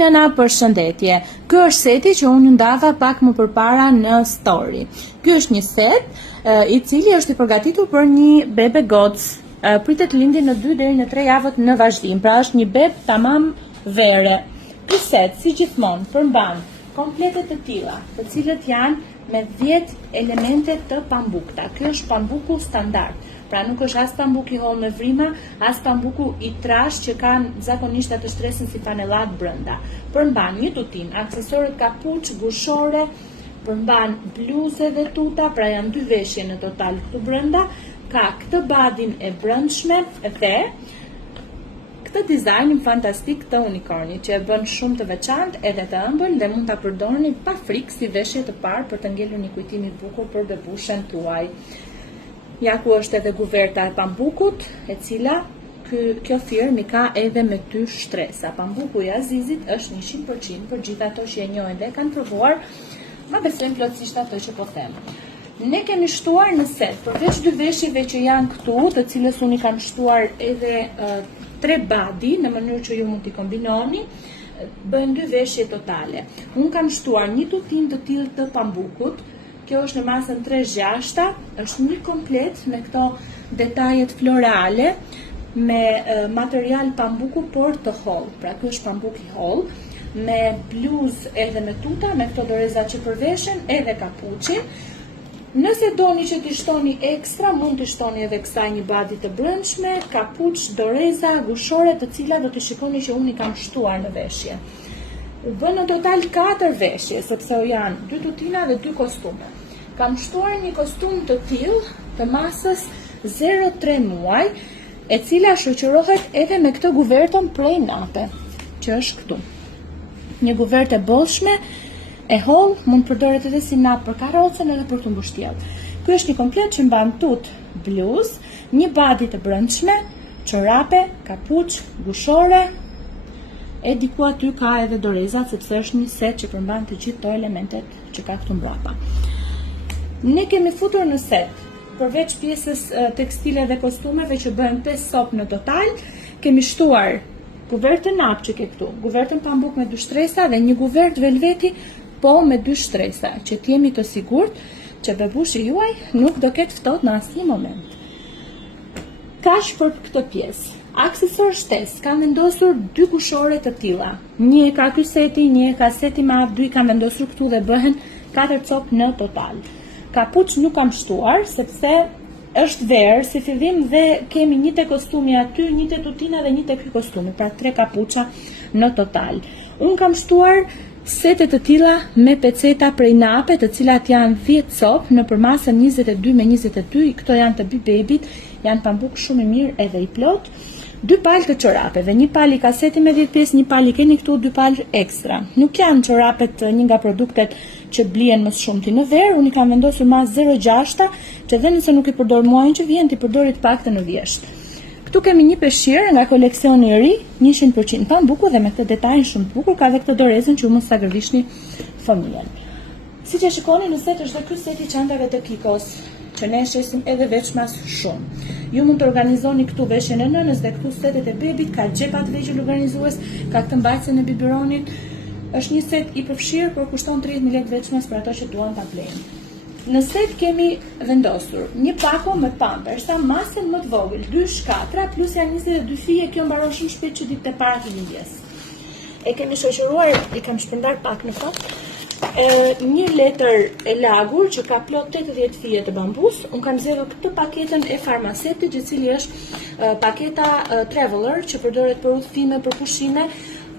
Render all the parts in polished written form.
nëna, përshëndetje. Ky është seti që unë ndava pak më përpara në story. Ky është një set i cili është i përgatitur për një bebe gocë. Pritet të lindi në 2 deri në 3 javët në vazhdim. Pra është një beb tamam vere. Ky set, si gjithmonë, përmban komplete të tilla, të cilët janë me 10 elemente të pambukta. Ky është pambuku standard. Pra nuk është as pambuk i holl me vrima, as pambuku i trash që kanë zakonisht atë shtresën si panellat brenda. Përmban një tutin, aksesorët kapuç, gushore, përmban bluze dhe tuta, pra janë 2 veshje në total këtu brenda, ka këtë badin e brendshme dhe këtë dizajnin fantastik të unicorni që e bën shumë të veçantë edhe të ëmbël dhe mund ta përdorni pa frikë si veshje të parë për të ngelur një kujtim i bukur për bebushen tuaj. Ja ku është edhe guverta e pambukut, e cila kjo firmë ka edhe me 2 shtresa. Pambuku i Azizit është 100% për gjithë ato që e njohin dhe kanë provuar, ma besojmë plotësisht ato që po them. Ne kemi shtuar në set, përveç 2 veshjeve që janë këtu, të cilës unë i kam shtuar edhe 3 badi, në mënyrë që ju mund t'i kombinoni, bëhen 2 veshje totale. Unë kam shtuar një tutin të tillë të pambukut, kjo është në masën 3/6, është një komplet me këto detajet florale, me material pambuku por të holl. Pra ky është pambuk i holl, me bluzë edhe me tuta, me këto doreza që përveshen edhe kapuçin. Nëse doni që t'i shtoni ekstra, mund t'i shtoni edhe kësaj një badi të brendshme, kapuç, doreza, gushore, të cilat do t'i shikoni që unë i kam shtuar në veshje. U bën në total 4 veshje, sepse janë 2 tutina dhe 2 kostume. Kam shtuar një kostum të tillë të masës 0-3 muaj, e cila shoqërohet edhe me këtë guvertën prej nape, që është këtu. Një guvertë e bollshme, e holl, mund përdoret edhe si nap për karrocën edhe për të mbushtjell. Ky është një komplet që mban tut, bluzë, një badi të brendshme, çorape, kapuç, gushore, e diku aty ka edhe doreza, sepse është një set që përmban të gjithë këto elementet që ka këtu mbrapa. Ne kemi futur në set, përveç pjesës tekstile dhe kostumeve që bëhen 5 sop në total, kemi shtuar guvertën nap që ke këtu, guvertën pambuk me 2 shtresa dhe një guvert velveti po me 2 shtresa, që t'jemi të sigurt që bebushi juaj nuk do ketë ftohtë në asnjë moment. Kaq për këtë pjesë. Aksesor shtesë, kam vendosur 2 gushore të tilla. Një e ka ky seti, një e ka seti madh, 2 i kam vendosur këtu dhe bëhen 4 cop në total. Kapuç nuk kam shtuar sepse është verë si fillim dhe kemi një te kostumi aty, një te tutina dhe një te ky kostumi, pra 3 kapuça në total. Unë kam shtuar sete të tilla me peceta prej nape, të cilat janë 10 cop në përmasën 22 me 22, këto janë të bebit, janë pambuk shumë i mirë edhe i plot. 2 palë të çorapeve, një palë i kaseti me 10 pjesë, një palë i keni këtu, 2 palë ekstra. Nuk janë çorapet një nga produktet që blien më shumti në verë, unë i kam vendosur mas 0.6, që dhe nëse nuk i përdor muajin që vjen, ti përdorit paktën në vjesht. Këtu kemi një peshqir nga koleksioni i ri, 100% pambuku dhe me këtë detajin shumë bukur, ka dhe këtë dorezën që mund sa gërvishni fëmijën. Siç e shikoni në set është dhe ky seti çantave të Kikos, që ne shesim edhe veçmas shumë. Ju mund të organizoni këtu veshjen e nënës dhe këtu setet e bebit, ka xhepat vegjël organizues, ka këtë mbajtjen e biberonit. Është një set i përfshirë, por kushton 30.000 lekë veçmas për ato që duan ta blejnë. Në set kemi vendosur një pako me pampersa, masën më të vogël, 2 shkatra, plus janë 22 fije, kjo mbaron shumë shpejt që ditët e para të lindjes. E kemi shoqëruar, i kam shpërndar pak në fakt, një letër e lagur që ka plot 80 fije të bambus. Unë kam zgjedhur këtë paketën e farmacetit, i cili është paketa Traveler, që përdoret për udhëtime, për pushime,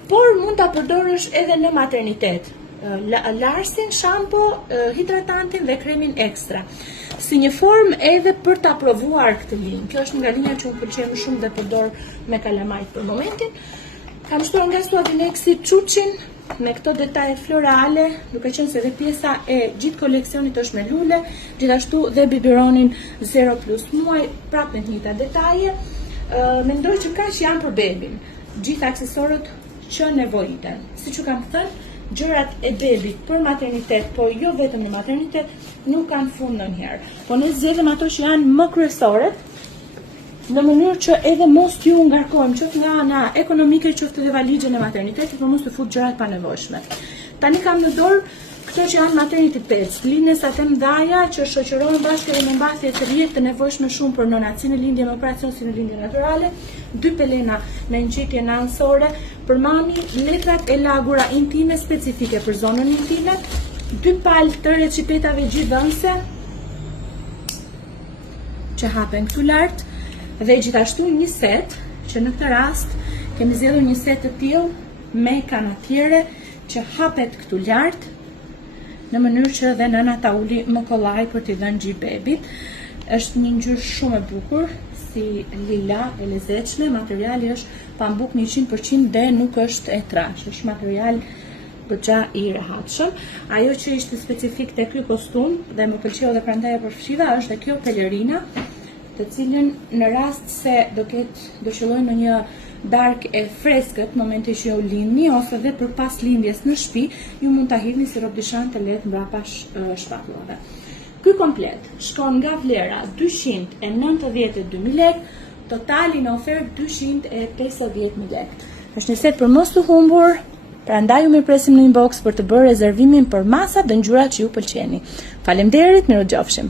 por mund ta përdorësh edhe në maternitet. Larsin, shampo, hidratantin dhe kremin ekstra. Si një formë edhe për ta provuar këtë linjë. Kjo është nga linja që unë pëlqej më shumë dhe përdor me kalamajt për momentin. Kam shtuar nga Suavinexi çuçin me këto detaje florale, duke qenë se dhe pjesa e gjithë koleksionit është me lule, gjithashtu dhe biberonin 0+ muaj, prapë me të njëjta detaje. Mendoj që kaq janë për bebin. Gjithë aksesorët që nevojiten. Siç u kam thënë, gjërat e bebit për maternitet, po jo vetëm në maternitet, nuk kanë fund ndonjëherë. Po ne zgjedhëm ato që janë më kryesorët, në mënyrë që edhe mos t'ju ngarkojmë qoftë nga ana ekonomike, qoftë edhe valigjen e maternitetit, për mos të fut gjërat pa nevojshme. Tani kam në dorë këto që janë maternitet, lindjesat e mëdha që shoqërohen bashkë edhe me mbathje të rrjetë të nevojshme shumë për nënat, si në lindje me operacion, si në lindje natyrale, 2 pelena në ngjitje nënësore, për mami letrat e lagura intime specifike për zonën intime, 2 palë të recipetave gjithdhënëse që hapen këtu lart, dhe gjithashtu një set që në këtë rast kemi zgjedhur një set të tillë me kanatiere që hapet këtu lart, në mënyrë që dhe nëna ta uli më kollaj për t'i dhënë gjip bebit. Është një ngjyrë shumë e bukur, si lila e lezetshme, materiali është pambuk 100% dhe nuk është e trash, është material goxha i rehatshëm. Ajo që ishte specifik te ky kostum dhe më pëlqeu dhe prandaj e përfshiva është dhe kjo pelerina, të cilën në rast se do qelloj në një darkë e freskët momenti që ju lindni ose dhe për pas lindjes në shtëpi, ju mund ta hidhni si robdishan të lehtë mbrapa shpatullave. Ky komplet shkon nga vlera 292.000 lekë, totali në ofertë 250.000 lekë. Është një set për mos të humbur, prandaj ju mirpresim në inbox për të bërë rezervimin për masat dhe ngjyrat që ju pëlqeni. Faleminderit, mirëgjofshim.